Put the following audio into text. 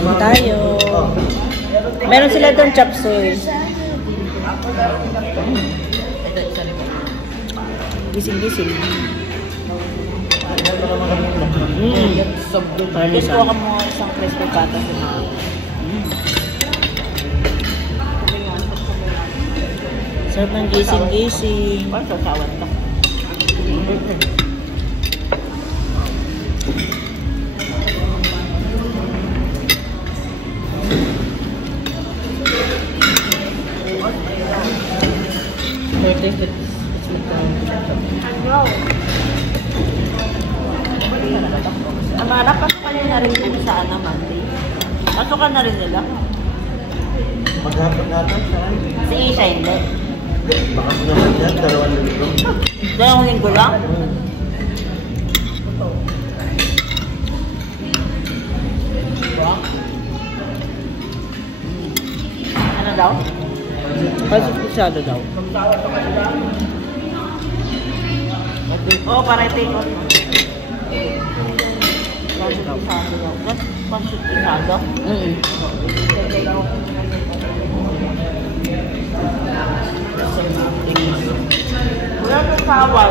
Kain tayo. Meron sila doon chop suey. Gising-gising. Just kuha ka mo isang crispy pata sa mga. Sarap ng gising-gising. Parang sasawan ka. Amara, pasukan nyo na rin dito sa Monday. Pasukan na rin nila. Maghapon natin, saan? Si Isha hindi. Baka naman yan, 2 linggo. 2 linggo lang? Ano daw? Pasok daw. Oo, para i-take off. Pasok isado? Wala nang tawag.